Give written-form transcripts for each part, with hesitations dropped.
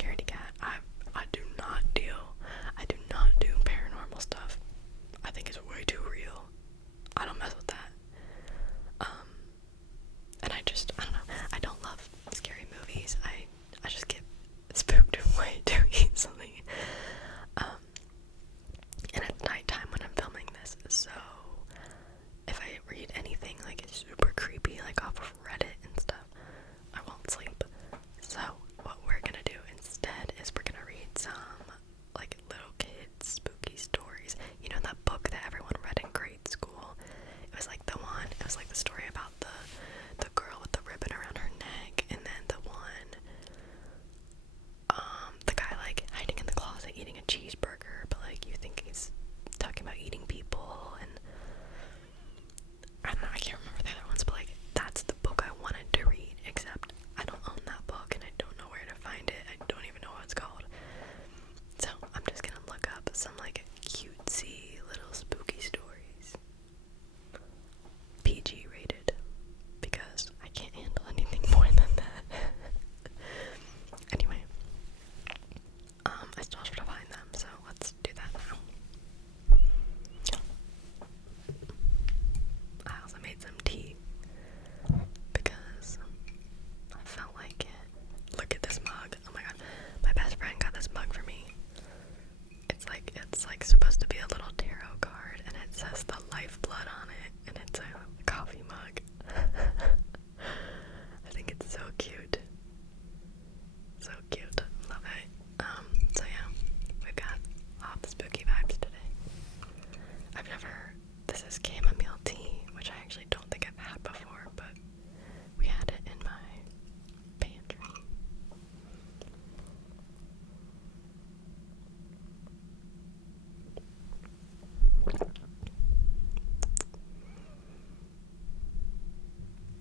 scaredy cat. I do not do paranormal stuff. I think it's way too real. I don't mess with that. And I don't know. I don't love scary movies. I just get spooked way too easily. And it's nighttime when I'm filming this, so if I read anything like super creepy, like off of Reddit and stuff, I won't sleep. So what we're gonna do instead is we're gonna read some like little kids spooky stories. You know that book that everyone read in grade school? It was like the story about the girl with the ribbon around her neck, and then the guy like hiding in the closet eating a cheeseburger, but like you think he's talking about eating people, and I don't know, I can't remember the other ones, but like that's the book I wanted to read, except I don't own that book and I don't know where to find it. I don't even know what it's called. So I'm just gonna look up some like cutesy little spooky stories. PG rated, because I can't handle anything more than that. Anyway, I still have to find them, so let's do that now. I also made some tea because I felt like it. Look at this mug. Oh my god. My best friend got this mug for me. It's like supposed to be a little tarot card, and it says the lifeblood on it, and it's a coffee mug. I think it's so cute. So cute. Love it. So yeah, we've got all the spooky vibes today. This is chamomile tea, which I actually don't think I've had before, but we had it in my pantry.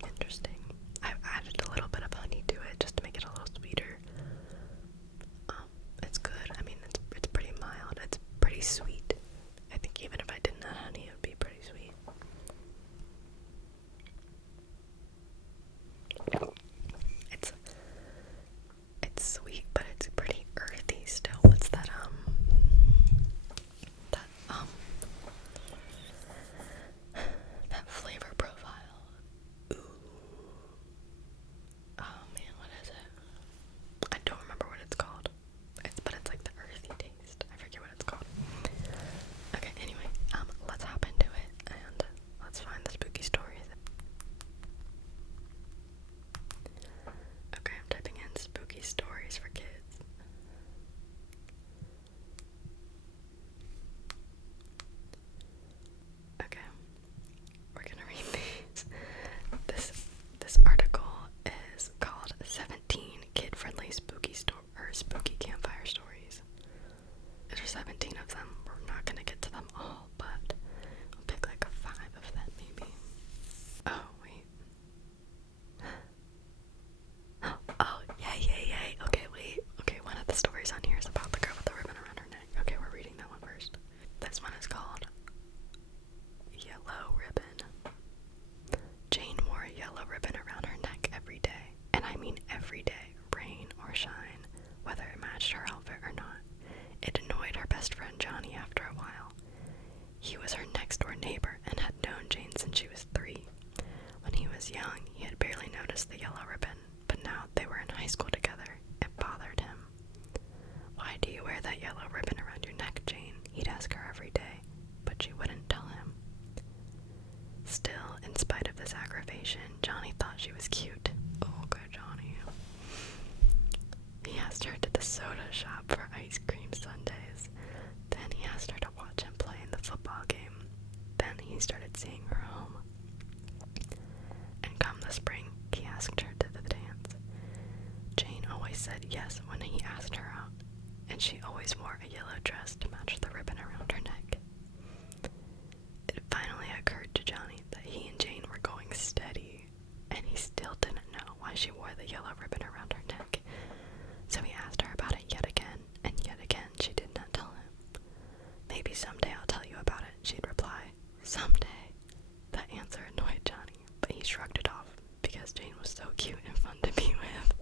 Interesting. I've added a little bit of honey to it just to make it a little sweeter. It's good. I mean, it's pretty mild. It's pretty sweet. I think even if I didn't add honey, it would be pretty sweet. It's sweet, but it's pretty earthy still. What's that that flavor profile? Ooh. Oh man, what is it? I don't remember what it's called. But it's like the earthy taste. I forget what it's called. Okay, anyway, let's hop into it and let's find the spooky stories. Okay, I'm typing in spooky stories for kids. Okay, we're gonna read these. This article is called 17 Kid-Friendly Spooky Campfire Stories. There's 17 of them. We're not gonna get to them all, but we'll pick like 5 of them maybe. Oh, wait. Oh, yay. Okay, wait. Okay, one of the stories on here is about the girl with the ribbon around her neck. Okay, we're reading that one first. This one is called Yellow Ribbon. Jane wore a yellow ribbon around her neck every day, and I mean every day, rain or shine, whether it matched her outfit or not. It annoyed her best friend Johnny after a while. He was her next-door neighbor and had known Jane since she was 3. When he was young, he had barely noticed the yellow ribbon, but now they were in high school together. It bothered him. "Why do you wear that yellow ribbon around your neck, Jane?" he'd ask her every day, but she wouldn't tell him. Still, in spite of this aggravation, Johnny thought she was cute. Oh, good Johnny. He asked her to the soda shop for ice cream sundaes. Then he asked her to watch him play in the football game. Then he started seeing her home. And come the spring, he asked her to the dance. Jane always said yes when he asked her out, and she always wore a yellow dress to match the ribbon around her neck. It finally occurred to Johnny that he and Jane were going steady, and he still didn't know why she wore the yellow ribbon around her neck. So he asked her about it yet again, and yet again she did not tell him. "Maybe someday I'll tell you about it," she'd reply. Someday. That answer annoyed Johnny, but he shrugged it off because Jane was so cute and fun to be with.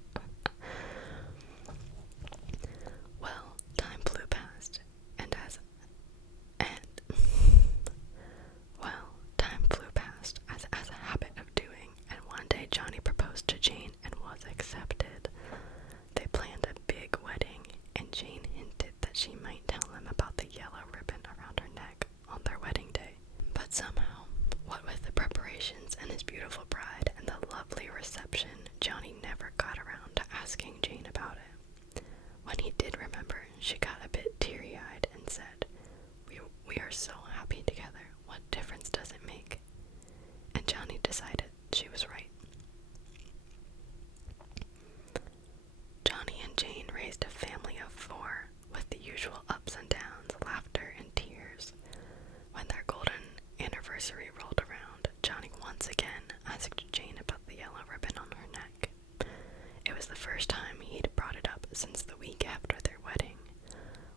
Somehow, what with the preparations and his beautiful bride and the lovely reception, Johnny never got around to asking Jane about it. When he did remember, she got a bit teary-eyed and said, We are so happy together. What difference does it make? And Johnny decided she was right. Johnny and Jane raised a family of 4, with the usual ups and downs, laughter and tears. When their golden anniversary rolled around, Johnny once again asked Jane about the yellow ribbon on her neck. It was the first time he'd brought it up since the week after their wedding.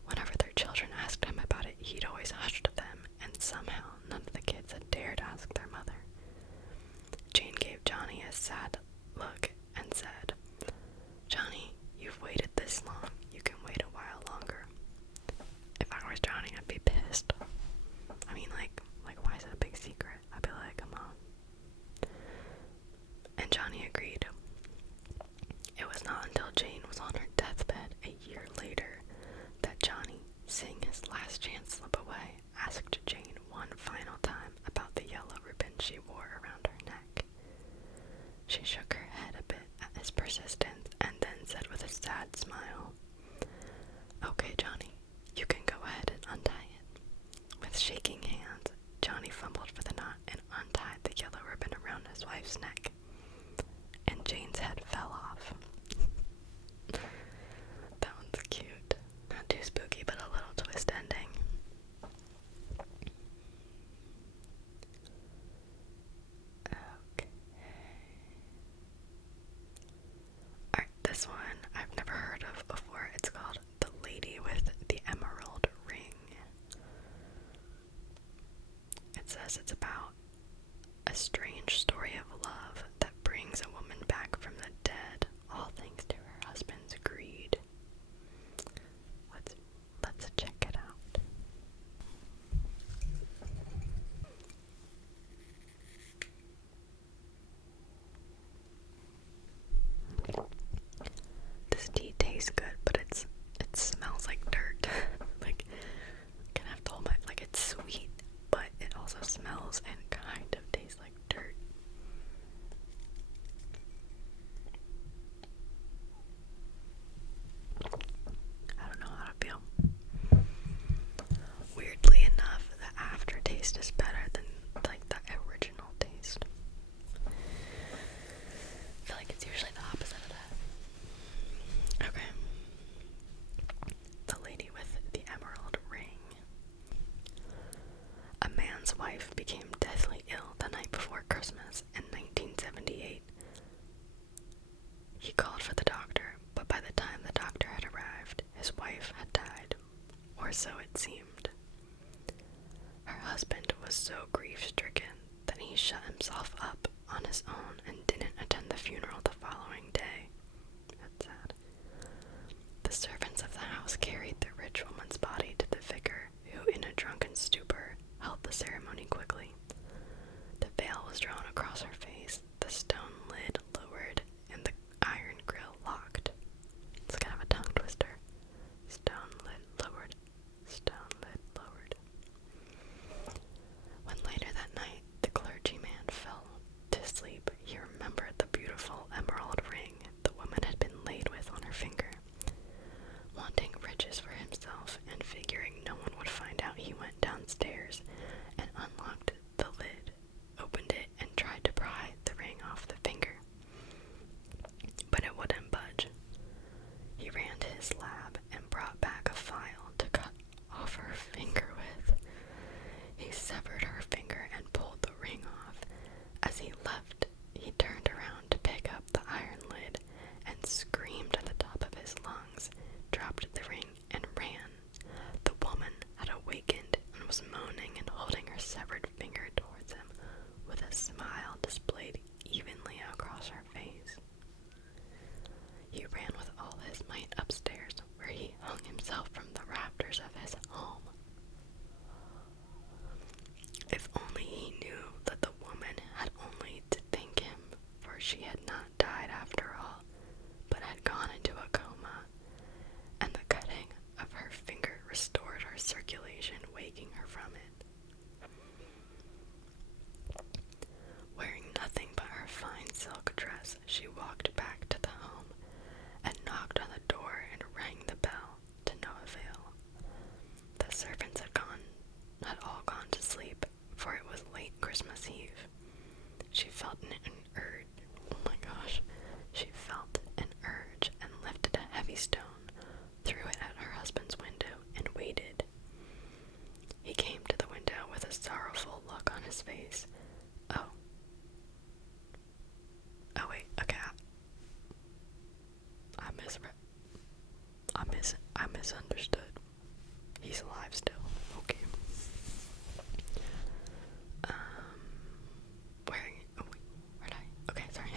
Whenever their children asked him about it, he'd always hushed them, and somehow none of the kids had dared ask their mother. Jane gave Johnny a sad look and said, Johnny, you've waited this long. You can wait a while longer. If I was Johnny, I'd be pissed. I mean, like why is it a big secret? I'd be like, come on. And Johnny agreed. It was not until Jane was on her deathbed a year later that Johnny, seeing his last chance slip away, asked Jane one final time about the yellow ribbon she wore around her neck. She shook her head a bit at his persistence and then said with a sad smile, Okay, Johnny, you can go ahead and untie it. With shaking hands, Johnny fumbled for the knot and untied the yellow ribbon around his wife's neck, and Jane's head fell off. That one's cute. Not too spooky, but a little twist ending. Okay. Alright, this one I've never heard of before. It's called The Lady with the Emerald Ring. It says it's about a strange story of love that brings a woman back from the dead, all thanks to her husband's greed. Let's check it out. This tea tastes good, but it smells like dirt. Like, I'm gonna have to hold my, like, it's sweet, but it also smells and kind of tastes like dirt. I don't know how to feel. Weirdly enough, the aftertaste is better than, like, the original taste. I feel like it's usually the opposite of that. Okay. The Lady with the Emerald Ring. A man's wife became deathly ill the night before Christmas in 1978. He called for the doctor, but by the time the doctor had arrived, his wife had died, or so it seemed. Her husband was so grief-stricken that he shut himself up on his own and didn't attend the funeral the following day. That's sad. The servants of the house carried the rich woman's body to the vicar, who, in a drunken stupor, held the ceremony quickly. The veil was drawn across her face, the stone lid lowered, and the iron grill locked. It's kind of a tongue twister. Stone lid lowered, stone lid lowered. When later that night the clergyman fell to sleep, he remembered the beautiful emerald ring the woman had been laid with on her finger. Wanting riches for himself and figuring no one would find out, he went downstairs and unlocked the lid, opened it, and tried to pry the ring I misunderstood. He's alive still. Okay. Where'd I? Okay, sorry.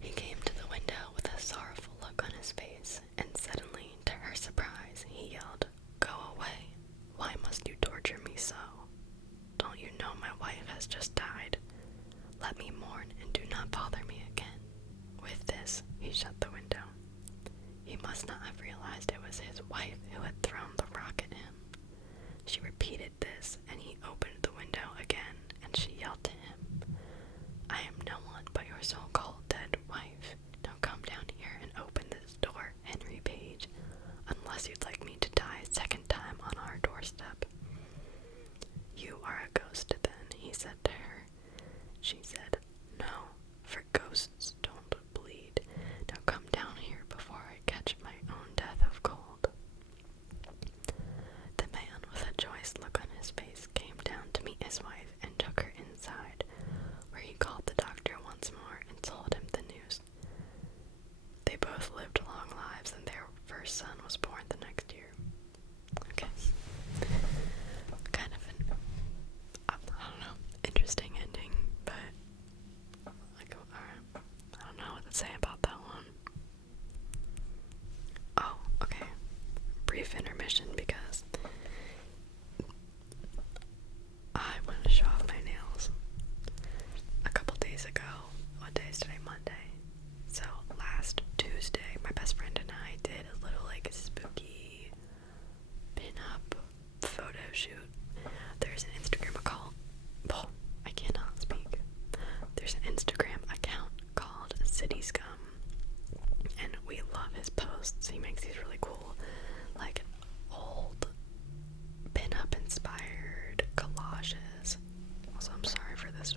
He came to the window with a sorrowful look on his face, and suddenly, to her surprise, he yelled, "Go away! Why must you torture me so? Don't you know my wife has just died? Let me mourn and do not bother me again." With this, he shut the window. He must not have realized it was his wife who had thrown the rock at him. She repeated this, and he opened the window again, and she yelled to him, "I am no one but your so-called dead wife. Now come down here and open this door, Henry Page, unless you'd like me to die a second time on our doorstep." "You are a ghost, then," he said to her. She said, "No, for ghosts don't bleed. Now come down here before I catch my own death of cold." The man, with a joyous look on his face, came down to meet his wife and took her inside, where he called the doctor once more and told him the news. They both lived long lives, and their first son was born the next year. Okay. Kind of an, I don't know, interesting ending, but like, alright, I don't know what to say about that one. Oh, okay. Brief intermission because I went to show off my nails a couple days ago. What day is today? Monday. So last Tuesday, my best friend and I did a little like spooky pin-up photo shoot. There's an Instagram account. Oh, I cannot speak. There's an Instagram account called City Scum, and we love his posts. He makes these really cool, like, old pin-up inspired collages. Also, I'm sorry for this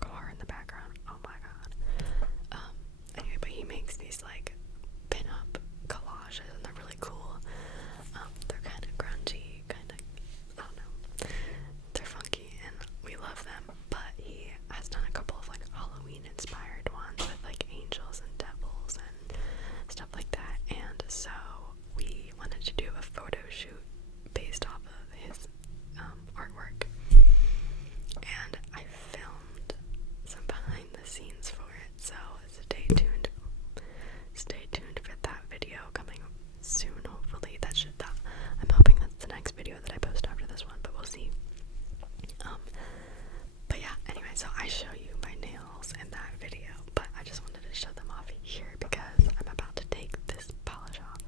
car in the background. Oh my god. Anyway, but he makes these like pin-up collages, and they're really cool. They're kind of grungy, kind of, I don't know. They're funky, and we love them. But he has done a couple of like Halloween-inspired ones with like angels and devils and stuff like that. And so we wanted to do a photo shoot based off of his artwork, and I filmed some behind the scenes for it, so stay tuned for that video coming soon. Hopefully I'm hoping that's the next video that I post after this one, but we'll see. But yeah, anyway, so I show you my nails in that video, but I just wanted to show them off here because I'm about to take this polish off.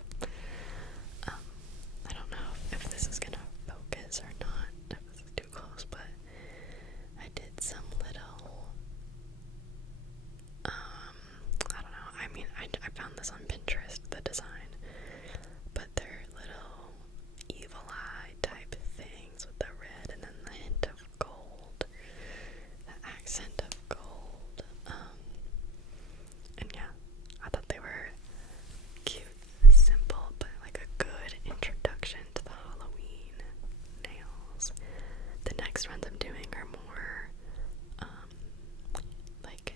I don't know if this is gonna focus or not, if this is too close, but I did some little, I don't know, I mean, I found this on Pinterest, the design, but they're little evil eye type things with the red and then the hint of gold, the accent of gold, and yeah, I thought they were cute, simple, but like a good introduction to the Halloween nails. The next ones I'm doing are more, like,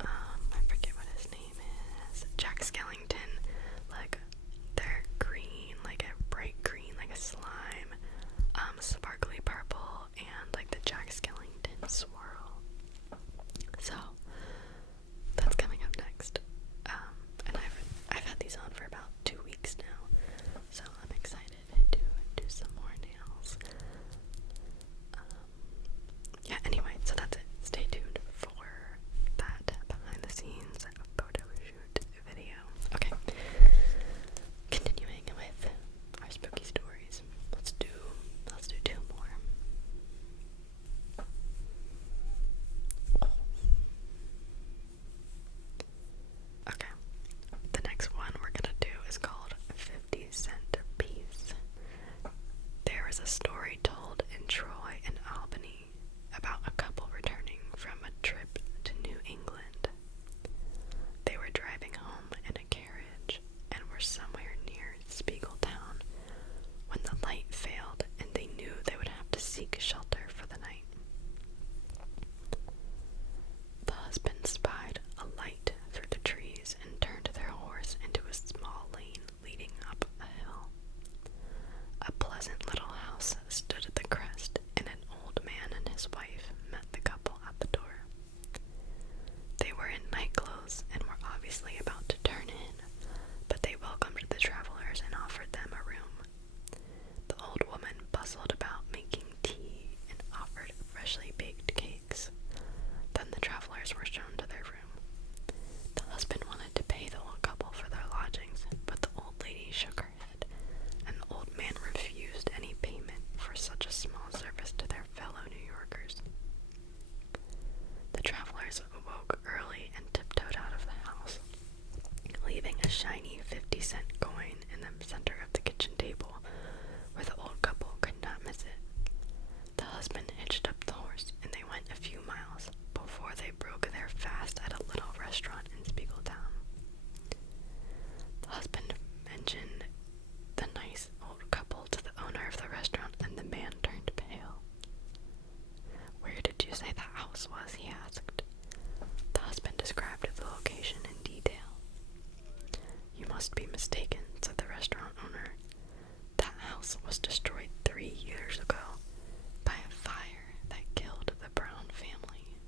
I forget what his name is, Jack Skellington, like, they're green, like a bright green, like a slime, sparkly purple, and like the Jack Skellington swirl. So that's coming up next. And I've had these on for about 2 weeks now, so I'm excited to do some more nails. Yeah, anyway, so that's it. Stay tuned for that behind the scenes photo shoot video. Okay, continuing with our spooky stories. Let's do 2 more. Okay, the next one we're gonna do is called 50 Cent Piece. There is a story told in Troy and Albany about a couple returning from a trip to New England. They were driving home in a carriage and were somewhere near Spiegeltown when the light failed and they knew they would have to seek shelter for the night. The husband spied a light through the trees and turned their horse into a small be mistaken," said the restaurant owner. "That house was destroyed 3 years ago by a fire that killed the Brown family."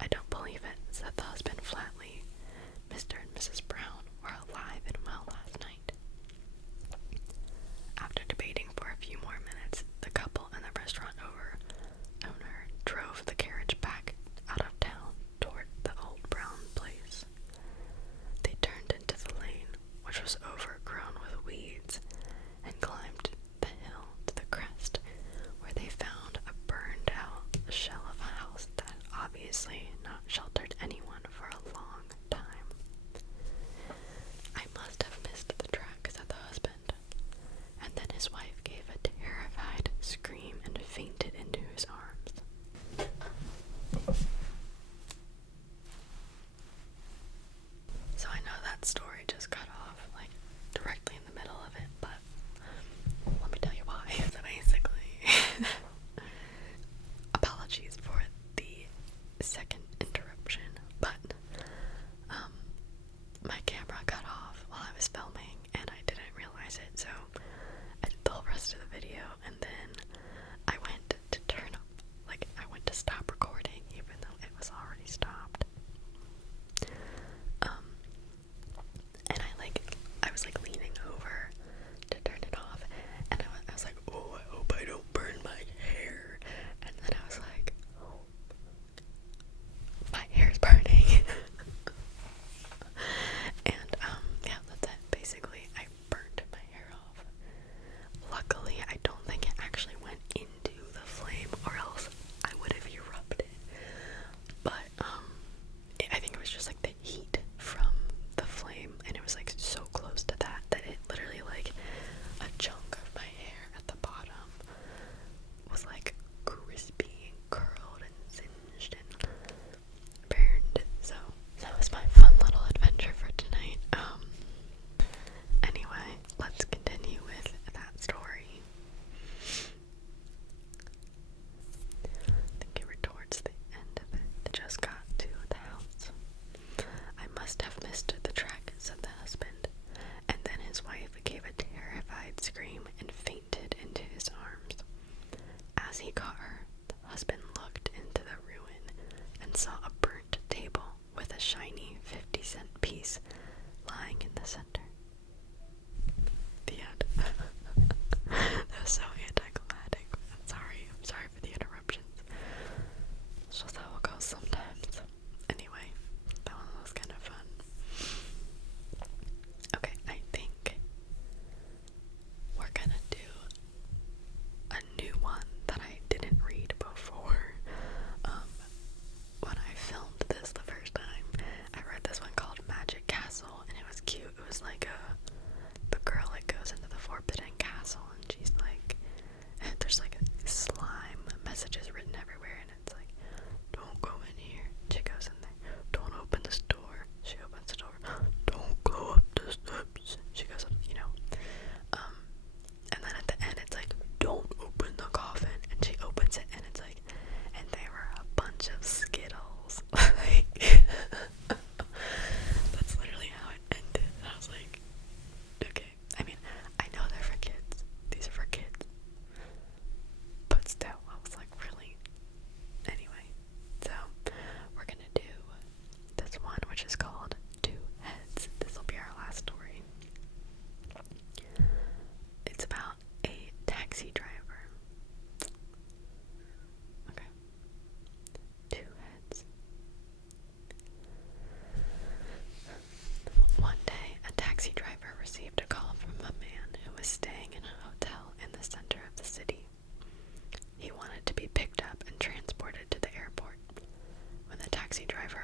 "I don't believe it," said the husband flatly. "Mr. and Mrs. Brown were alive and well last night." After debating for a few more minutes, the couple and the restaurant owner drove the carriage back out of town toward the old Brown place. They turned into the lane, which was overgrown with weeds, and climbed the hill to the crest, where they found a burned-out shell of a house that had obviously not sheltered anyone for a long time. "I must have missed the track," said the husband, and then his wife gave a terrified scream and fainted into his arms. So I know that story just cut off, like, directly in the middle of it, but let me tell you why. So basically, apologies for the second interruption, but my camera cut off while I was filming and I didn't realize it, so I did the whole rest of the video, and then I went to I went to stop recording even though it was already stopped. And I was leaning over to turn it off, and I was like, "Oh, I hope I don't burn my hair." And then I was like, "Oh, my hair's burning." And yeah, that's it. Basically, I burned my hair off. Luckily, I don't think it actually went into the flame, or else I would have erupted. But I think it was just the heat from the flame, and it was so close to that it literally a chunk of my hair at the bottom was crispy and curled and singed and burned. So that was my fun little adventure for tonight. Anyway, let's continue with that story. I think we were towards the end of it. I just got to the house. "I must have missed the track," said the husband, and then his wife gave a terrified scream and fainted into his arms. As he caught her, the husband looked into the ruin and saw a burnt table with a shiny 50-cent piece lying in the center. The end. That was so anticlimactic. I'm sorry for the interruptions. It's just how it goes sometimes. Anyway, that one was kind of fun. Okay, I think we're gonna do a new one that I didn't read before. When I filmed this the first time, I read this one called Magic Castle, and it was cute. It was the girl goes into the Forbidden Castle, and she's there's slime messages written everywhere, and it's "Don't go in here." She goes in there. "Don't open this door." She opens the door. "Don't go up the steps." She goes up, and then at the end it's "Don't open the coffin." And she opens it, and it's and there were a bunch of Skittles. That's literally how it ended. And I was okay. I mean, I know they're for kids. These are for kids. But still, I was really? Anyway, so we're gonna do this one, which is called Two Heads. This will be our last story. It's about a taxi driver. Okay. Two heads. One day, a taxi driver received a call from a man who was staying in a hotel in the center of the city. He wanted to be picked up and transported to the airport. When the taxi driver